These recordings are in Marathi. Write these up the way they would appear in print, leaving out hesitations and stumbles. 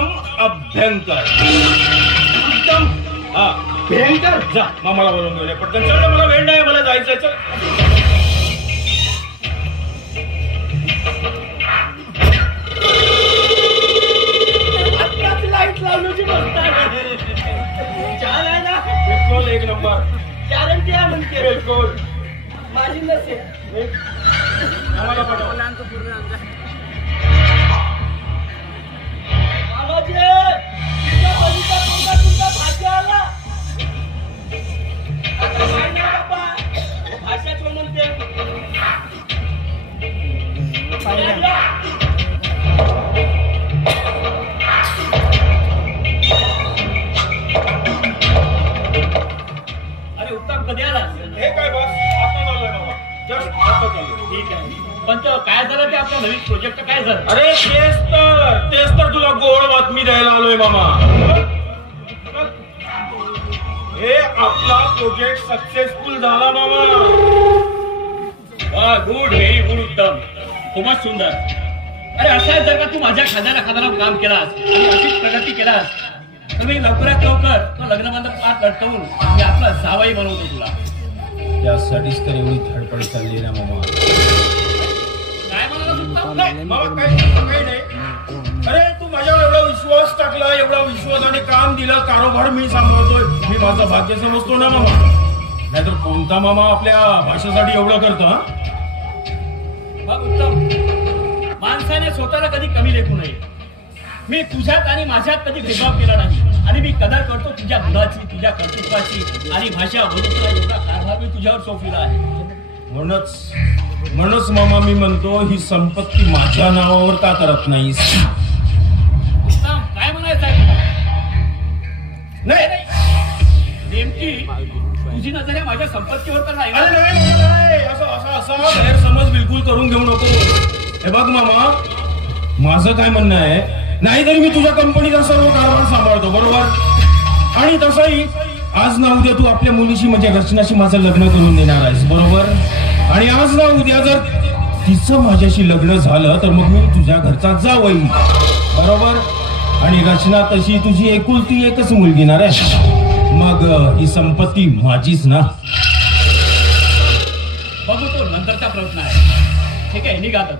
उत्तम अभ्यंकर. उत्तम हा भयंकर. जा मामाला बोलून घेऊन पटकन. चल मला वेळ नाही, मला जायचंय. चल लाईट लावण्याची गोष्ट आहे. छान आहे ना. बिलकुल एक नंबर. गॅरंटी आहे म्हणते. बिलकुल माझी नसेल. आम्हाला पाठव. आवाज तुझ्या बलीचा तुमचा भाषा आला. आता काय नाही बाबा, भाषा कोण म्हणते. अरे उत्तम कधी आला? हे काय बस आता चालू आहे बाबा. जस्ट आता चालू. ठीक आहे. पण काय झालं ते आपलं नवीन प्रोजेक्ट काय झालं? अरे तेच तर तुला गोड बातमी द्यायला आलोय मामा. हे आपला प्रोजेक्ट सक्सेसफुल झाला मामा. वा गुड, व्हेरी गुड उत्तम, खूपच सुंदर. अरे असं आहे, जर का तू माझ्या खांद्याला काम केलास आणि अशीच प्रगती केलास तर मी लवकरात लवकर तो लग्नबंधन पार लटकवून मी आपला जावई बनवतो तुला. त्यासाठीच तर एवढी धडपड चालली ना मामा. काय म्हणाला उत्तम? नाही मामा, काही नाही. अरे तू माझ्यावर एवढा विश्वास टाकला, एवढा विश्वासाने काम दिलं, कारभार मी सांभाळतोय, मी माझं भाग्य समजतो ना मामा. नाहीतर कोणता मामा आपल्या भाषेसाठी एवढं करतो. हा मग उत्तम, माणसाने स्वतःला कधी कमी लेखू नये. मी तुझ्यात आणि माझ्यात कधी भेदभाव केला नाही आणि मी कदर करतो तुझ्या गुणाची, तुझ्या कर्तृत्वाची आणि भाषा बोलून एवढा कारभार मी तुझ्यावर सोपविला आहे. म्हणूनच मामा मी म्हणतो, ही संपत्ती माझ्या नावावर का करत नाहीस? उत्तम, काय म्हणायचं आहे तुला? नाही नेमकी तुझी नजर आहे माझ्या संपत्तीवर तर नाही. अरे नाही, असा गैरसमज बिलकुल करून घेऊ नको. हे बघ मामा, माझं काय म्हणणं आहे, नाही तरी मी तुझ्या कंपनीचा सर्व कारभार सांभाळतो, बरोबर? आणि तसंही आज ना उद्या तू आपल्या मुलीशी म्हणजे रचनाशी माझं लग्न करून देणार आहेस, बरोबर? आणि आज ना उद्या जर तिचं माझ्याशी लग्न झालं तर मग मी तुझ्या घरचा जावई, बरोबर? आणि रचना तशी तुझी एकुलती एकच मुलगी ना रे, मग ही संपत्ती माझीच ना. बघू, तो नंतरचा प्रश्न आहे. ठीक आहे, निघा आता.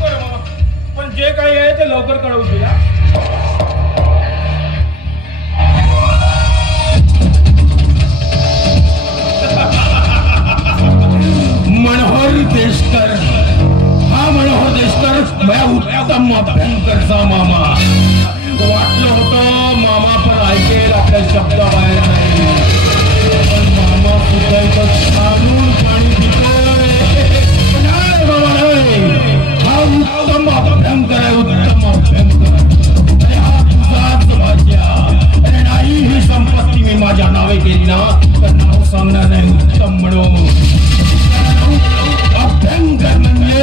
बरं बाबा, पण जे काही आहे ते लवकर कळवून दिला. मनोहर देशकर, हा मनोहर देशकर उत्तम अभ्यंकरचा मामा. वाटलं होतं मामा पण ऐकेल, आपल्या शब्दाबाहेर नाही, पण मामा सुद्धा कानून पाणी पितोय. नाही मामा, नाही, हा उत्तम अभ्यंकर आहे, उत्तम अभ्यंकर. अरे हा तुझाच भाग्या. अरे नाही, ही संपत्ती मी माझ्या नावे केली ना तर नाव सांगणार नाही उत्तम म्हणून. अभ्यंकर म्हणजे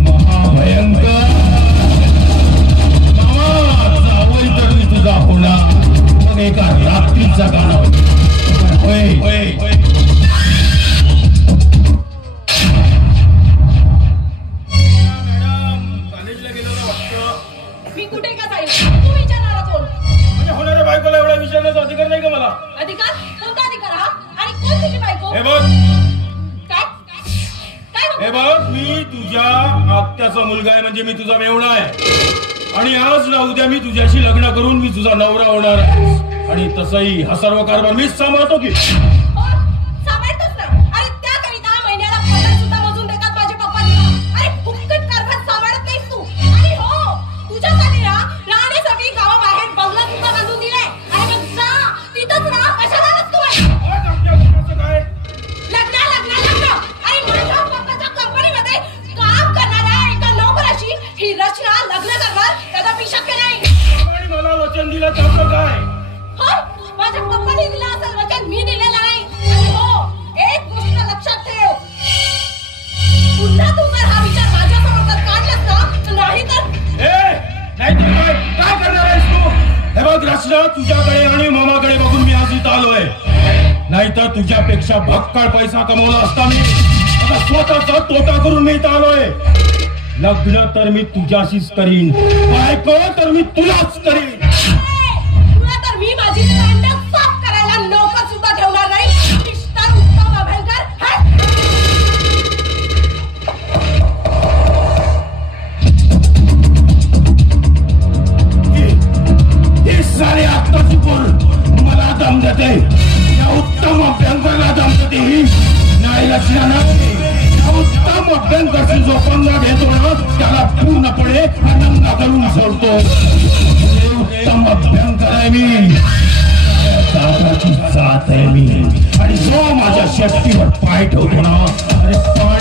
महाभयंकर. मामा, जावई तर मी तुझा होणार, मग एका रात्रीचा गाणं होय. मॅडम, कॉलेजला गेलो ना वाटतं. मी कुठे का जाईल? तू विचारणारा कोण? म्हणजे होणाऱ्या बायकोला एवढा विचारण्याचा अधिकार नाही का मला? अधिकार? कोणता अधिकार हा? आणि कोण तुझी बायको? हे बघ, काय? हे बघ, मी तुझ्या आत्याचा मुलगा आहे, म्हणजे मी तुझा मेवणा आहे. आणि आज ना उद्या मी तुझ्याशी लग्न करून मी तुझा नवरा होणार आहे. आणि तसंही हा सर्व कारभार मीच सांभाळतो की. सांभाळतोस ना. अरे त्याकरिता महिन्याला पगार सुद्धा मोजून देतात माझे पप्पा तिला. अरे फुकट कारभार सांभाळत नाहीस तू. आणि हो, तुझ्यासाठी ना राहण्यासाठी गावाबाहेर बंगला सुद्धा बांधून दिलाय. आणि मग जा, तिथंच राहा. कशाला तू आहे? काय लग्न. अरे माझ्या पप्पाच्या कंपनीमध्ये काम करणाऱ्या एका नोकराशी ही रचना लग्न करणार कदापि शक्य नाही. आणि मला वचन दिलं त्याचं काय? हो, माझ्या पप्पाने दिलं असेल वचन, मी दिलेलं नाही. आणि हो, एक गोष्ट लक्षात ठेव, पुन्हा तू जर हा विचार माझ्या समोर काढलास ना, नाही तर काय करणार आहेस तू? हे बघ रचना, तुझ्याकडे आणि मामाकडे बघून मी आज इथं आलोय. नाहीतर तुझ्यापेक्षा भक्कड पैसा कमवला असता मी. आता स्वतःचा तोटा करून मी इथं आलोय. लग्न तर मी तुझ्याशीच करीन, बायको तर मी तुलाच करीन. तुला तर मी माझी स्टँड साफ करायला नोकर सुद्धा ठेवणार नाही. मिस्टर उत्तम अभ्यंकर, हे सारे आत्ताची पोर मला दम देते. या उत्तम अभ्यंकरला दम देते ही नाही लक्षणा नाही. उत्तम अभ्यंकरची जो पंगा घेतो ना त्याला पूर्णपणे आनंदा करून सोडतो. उत्तम अभ्यंकर आहे मी, दादाची जात आहे मी. आणि जो माझ्या शेपटीवर पाय ठेवतो ना, अरे पाय